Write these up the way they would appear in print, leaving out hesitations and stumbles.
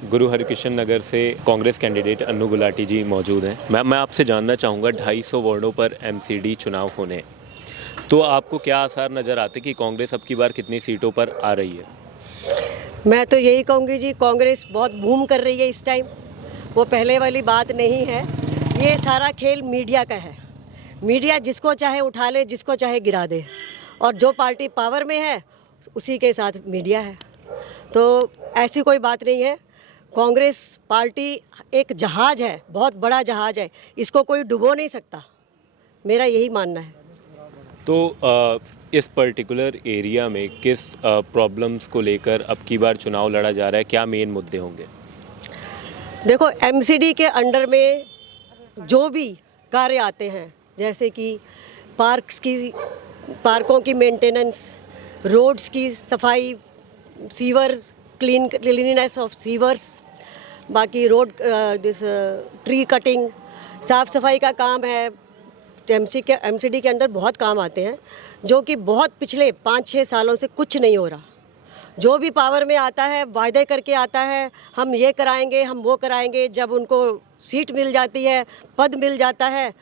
गुरु हरकृष्ण नगर से कांग्रेस कैंडिडेट अन्नू गुलाटी जी मौजूद हैं। मैं आपसे जानना चाहूँगा 250 वार्डों पर एमसीडी चुनाव होने, तो आपको क्या आसार नज़र आते कि कांग्रेस अब की बार कितनी सीटों पर आ रही है? मैं तो यही कहूँगी जी, कांग्रेस बहुत बूम कर रही है इस टाइम। वो पहले वाली बात नहीं है। ये सारा खेल मीडिया का है। मीडिया जिसको चाहे उठा ले, जिसको चाहे गिरा दे, और जो पार्टी पावर में है उसी के साथ मीडिया है। तो ऐसी कोई बात नहीं है। कांग्रेस पार्टी एक जहाज़ है, बहुत बड़ा जहाज़ है, इसको कोई डुबो नहीं सकता, मेरा यही मानना है। तो इस पर्टिकुलर एरिया में किस प्रॉब्लम्स को लेकर अब की बार चुनाव लड़ा जा रहा है? क्या मेन मुद्दे होंगे? देखो, एमसीडी के अंडर में जो भी कार्य आते हैं, जैसे कि पार्कों की मेंटेनेंस, रोड्स की सफाई, सीवर्स, क्लीनिनेस ऑफ सीवर्स, बाकी रोड ट्री कटिंग, साफ़ सफाई का काम है। एमसीडी के अंदर बहुत काम आते हैं, जो कि बहुत पिछले 5-6 सालों से कुछ नहीं हो रहा। जो भी पावर में आता है वायदे करके आता है, हम ये कराएंगे, हम वो कराएंगे। जब उनको सीट मिल जाती है, पद मिल जाता है,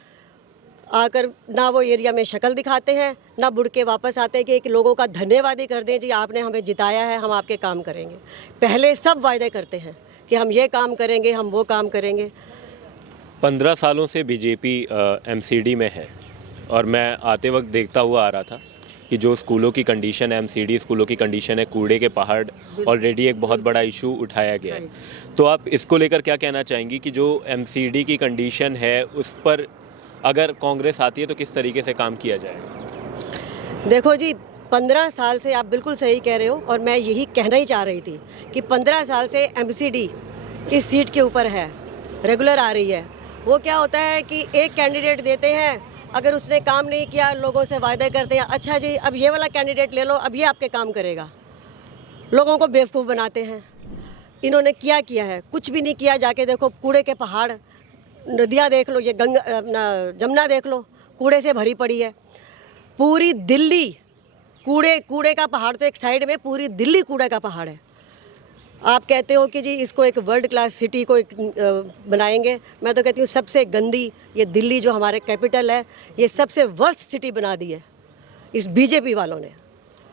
आकर ना वो एरिया में शक्ल दिखाते हैं, ना बुड़ के वापस आते हैं कि एक लोगों का धन्यवाद ही कर दें, जी आपने हमें जिताया है, हम आपके काम करेंगे। पहले सब वायदे करते हैं कि हम ये काम करेंगे, हम वो काम करेंगे। 15 सालों से बीजेपी एमसीडी में है, और मैं आते वक्त देखता हुआ आ रहा था कि जो स्कूलों की कंडीशन है, एमसीडी स्कूलों की कंडीशन है, कूड़े के पहाड़ ऑलरेडी एक बहुत बड़ा इशू उठाया गया है। तो आप इसको लेकर क्या कहना चाहेंगी कि जो एमसीडी की कंडीशन है उस पर अगर कांग्रेस आती है तो किस तरीके से काम किया जाएगा? देखो जी, 15 साल से आप बिल्कुल सही कह रहे हो, और मैं यही कहना ही चाह रही थी कि 15 साल से एमसीडी इस सीट के ऊपर है, रेगुलर आ रही है। वो क्या होता है कि एक कैंडिडेट देते हैं, अगर उसने काम नहीं किया, लोगों से वायदे करते हैं, अच्छा जी अब ये वाला कैंडिडेट ले लो, अब ये आपके काम करेगा। लोगों को बेवकूफ़ बनाते हैं। इन्होंने किया है, कुछ भी नहीं किया। जाके देखो कूड़े के पहाड़, नदियाँ देख लो, ये जमुना देख लो, कूड़े से भरी पड़ी है। पूरी दिल्ली कूड़े का पहाड़, तो एक साइड में पूरी दिल्ली कूड़े का पहाड़ है। आप कहते हो कि जी इसको एक वर्ल्ड क्लास सिटी को एक बनाएंगे। मैं तो कहती हूँ सबसे गंदी ये दिल्ली जो हमारे कैपिटल है, ये सबसे वर्स्ट सिटी बना दी है इस बीजेपी वालों ने।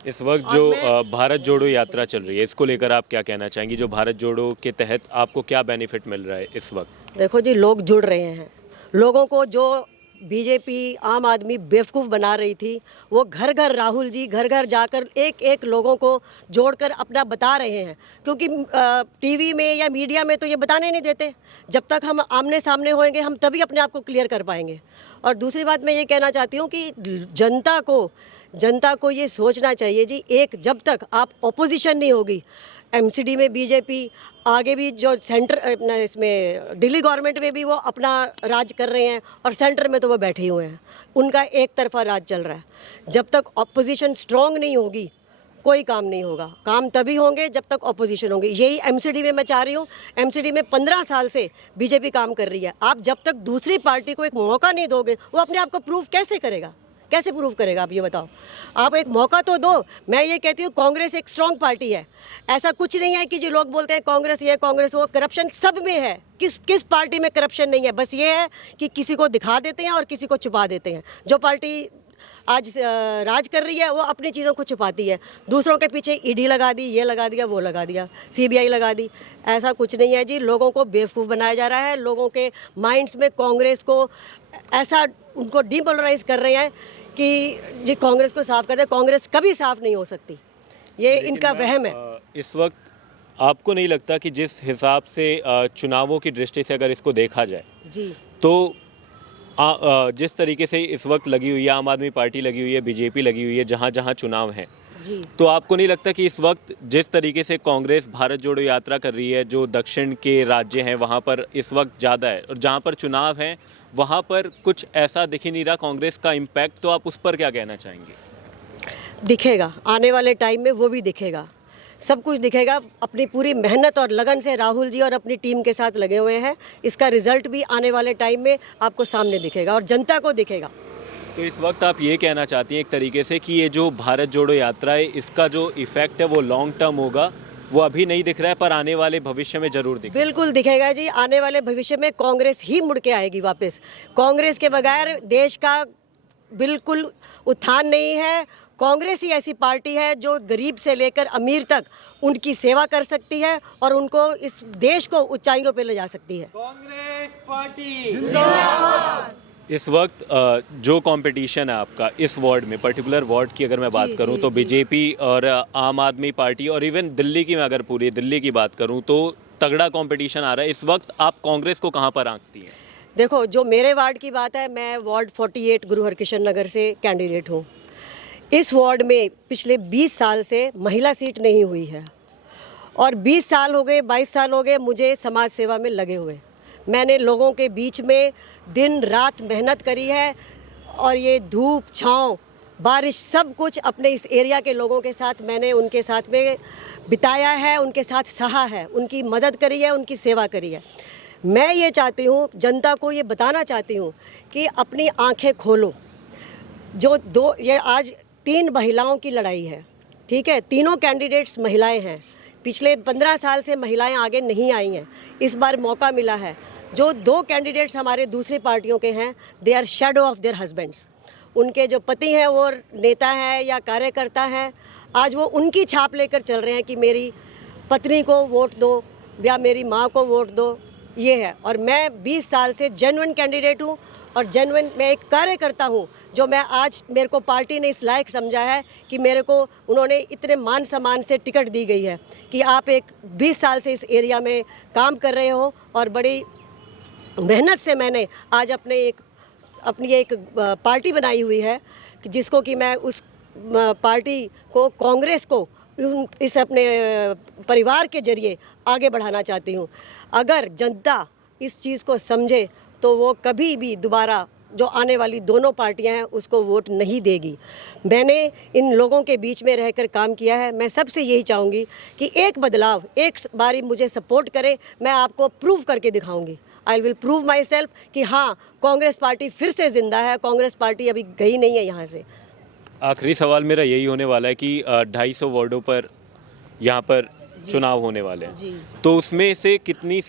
इस वक्त जो भारत जोड़ो यात्रा चल रही है, इसको लेकर आप क्या कहना चाहेंगी? जो भारत जोड़ो के तहत आपको क्या बेनिफिट मिल रहा है इस वक्त? देखो जी, लोग जुड़ रहे हैं। लोगों को जो बीजेपी आम आदमी बेवकूफ़ बना रही थी, वो घर घर राहुल जी घर घर जाकर एक एक लोगों को जोड़कर अपना बता रहे हैं। क्योंकि टीवी में या मीडिया में तो ये बताने नहीं देते। जब तक हम आमने सामने होएंगे, हम तभी अपने आप को क्लियर कर पाएंगे। और दूसरी बात मैं ये कहना चाहती हूँ कि जनता को ये सोचना चाहिए जी, एक जब तक आप ऑपोजिशन नहीं होगी, एमसीडी में बीजेपी, आगे भी जो सेंटर अपना इसमें दिल्ली गवर्नमेंट में भी वो अपना राज कर रहे हैं, और सेंटर में तो वो बैठे हुए हैं, उनका एक तरफा राज चल रहा है। जब तक ऑपोजिशन स्ट्रांग नहीं होगी, कोई काम नहीं होगा। काम तभी होंगे जब तक ऑपोजिशन होंगे। यही एमसीडी में मैं चाह रही हूँ। एमसीडी में 15 साल से बीजेपी काम कर रही है। आप जब तक दूसरी पार्टी को एक मौका नहीं दोगे, वो अपने आप को प्रूव कैसे करेगा? कैसे प्रूव करेगा? आप ये बताओ। आप एक मौका तो दो। मैं ये कहती हूँ कांग्रेस एक स्ट्रांग पार्टी है। ऐसा कुछ नहीं है कि जो लोग बोलते हैं कांग्रेस ये कांग्रेस वो, करप्शन सब में है। किस पार्टी में करप्शन नहीं है? बस ये है कि किसी को दिखा देते हैं और किसी को छुपा देते हैं। जो पार्टी आज राज कर रही है वो अपनी चीज़ों को छुपाती है, दूसरों के पीछे ईडी लगा दी, ये लगा दिया, वो लगा दिया, सीबीआई लगा दी। ऐसा कुछ नहीं है जी। लोगों को बेवकूफ़ बनाया जा रहा है। लोगों के माइंड्स में कांग्रेस को ऐसा उनको डीपोलराइज कर रहे हैं कि जी कांग्रेस को साफ कर दे। कांग्रेस कभी साफ नहीं हो सकती, ये इनका वहम है। इस वक्त आपको नहीं लगता कि जिस हिसाब से चुनावों की दृष्टि से अगर इसको देखा जाए जी, तो जिस तरीके से इस वक्त लगी हुई है, आम आदमी पार्टी लगी हुई है, बीजेपी लगी हुई है, जहाँ जहाँ चुनाव हैं, जी, तो आपको नहीं लगता कि इस वक्त जिस तरीके से कांग्रेस भारत जोड़ो यात्रा कर रही है, जो दक्षिण के राज्य हैं वहाँ पर इस वक्त ज़्यादा है, और जहाँ पर चुनाव हैं वहाँ पर कुछ ऐसा दिख ही नहीं रहा कांग्रेस का इम्पैक्ट, तो आप उस पर क्या कहना चाहेंगे? दिखेगा आने वाले टाइम में, वो भी दिखेगा, सब कुछ दिखेगा। अपनी पूरी मेहनत और लगन से राहुल जी और अपनी टीम के साथ लगे हुए हैं। इसका रिजल्ट भी आने वाले टाइम में आपको सामने दिखेगा और जनता को दिखेगा। तो इस वक्त आप ये कहना चाहती हैं एक तरीके से कि ये जो भारत जोड़ो यात्रा है, इसका जो इफ़ेक्ट है वो लॉन्ग टर्म होगा, वो अभी नहीं दिख रहा है पर आने वाले भविष्य में जरूर दिखेगा। बिल्कुल दिखेगा जी। आने वाले भविष्य में कांग्रेस ही मुड़ के आएगी वापस। कांग्रेस के बगैर देश का बिल्कुल उत्थान नहीं है। कांग्रेस ही ऐसी पार्टी है जो गरीब से लेकर अमीर तक उनकी सेवा कर सकती है और उनको इस देश को ऊंचाइयों पे ले जा सकती है। कांग्रेस पार्टी इस वक्त जो कंपटीशन है आपका इस वार्ड में, पर्टिकुलर वार्ड की अगर मैं बात जी, करूं जी, तो जी। बीजेपी और आम आदमी पार्टी और इवन दिल्ली की, मैं अगर पूरी दिल्ली की बात करूं तो तगड़ा कंपटीशन आ रहा है। इस वक्त आप कांग्रेस को कहां पर आंकती हैं? देखो, जो मेरे वार्ड की बात है, मैं वार्ड 48 गुरु हरकिशन नगर से कैंडिडेट हूँ। इस वार्ड में पिछले 20 साल से महिला सीट नहीं हुई है और 20 साल हो गए, 22 साल हो गए मुझे समाज सेवा में लगे हुए। मैंने लोगों के बीच में दिन रात मेहनत करी है और ये धूप छाँव बारिश सब कुछ अपने इस एरिया के लोगों के साथ मैंने उनके साथ में बिताया है, उनके साथ सहा है, उनकी मदद करी है, उनकी सेवा करी है। मैं ये चाहती हूँ, जनता को ये बताना चाहती हूँ कि अपनी आंखें खोलो। ये आज 3 महिलाओं की लड़ाई है, ठीक है। तीनों कैंडिडेट्स महिलाएं हैं। पिछले 15 साल से महिलाएं आगे नहीं आई हैं। इस बार मौका मिला है। जो 2 कैंडिडेट्स हमारे दूसरी पार्टियों के हैं, they are shadow of their husbands. उनके जो पति हैं वो नेता हैं या कार्यकर्ता हैं। आज वो उनकी छाप लेकर चल रहे हैं कि मेरी पत्नी को वोट दो या मेरी माँ को वोट दो, ये है। और मैं 20 साल से जेन्युइन कैंडिडेट हूँ और जेन्युइन मैं एक कार्यकर्ता हूँ। जो मैं आज, मेरे को पार्टी ने इस लायक समझा है कि मेरे को उन्होंने इतने मान सम्मान से टिकट दी गई है कि आप एक 20 साल से इस एरिया में काम कर रहे हो और बड़ी मेहनत से मैंने आज अपनी एक पार्टी बनाई हुई है कि जिसको कि मैं उस पार्टी को, कांग्रेस को इस अपने परिवार के जरिए आगे बढ़ाना चाहती हूँ। अगर जनता इस चीज़ को समझे तो वो कभी भी दोबारा जो आने वाली दोनों पार्टियां हैं उसको वोट नहीं देगी। मैंने इन लोगों के बीच में रहकर काम किया है। मैं सबसे यही चाहूँगी कि एक बदलाव, एक बारी मुझे सपोर्ट करे, मैं आपको प्रूव करके दिखाऊंगी। I will prove my self कि हाँ, कांग्रेस पार्टी फिर से ज़िंदा है। कांग्रेस पार्टी अभी गई नहीं है यहाँ से। आखिरी सवाल मेरा यही होने वाला है कि 250 वार्डों पर यहाँ पर चुनाव होने वाले हैं जी। तो उसमें से कितनी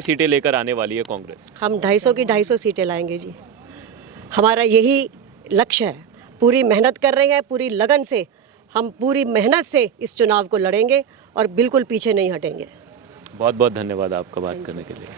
सीटें लेकर आने वाली है कांग्रेस? हम 250 की 250 सीटें लाएंगे जी। हमारा यही लक्ष्य है। पूरी मेहनत कर रहे हैं, पूरी लगन से हम पूरी मेहनत से इस चुनाव को लड़ेंगे और बिल्कुल पीछे नहीं हटेंगे। बहुत बहुत धन्यवाद आपका बात करने के लिए।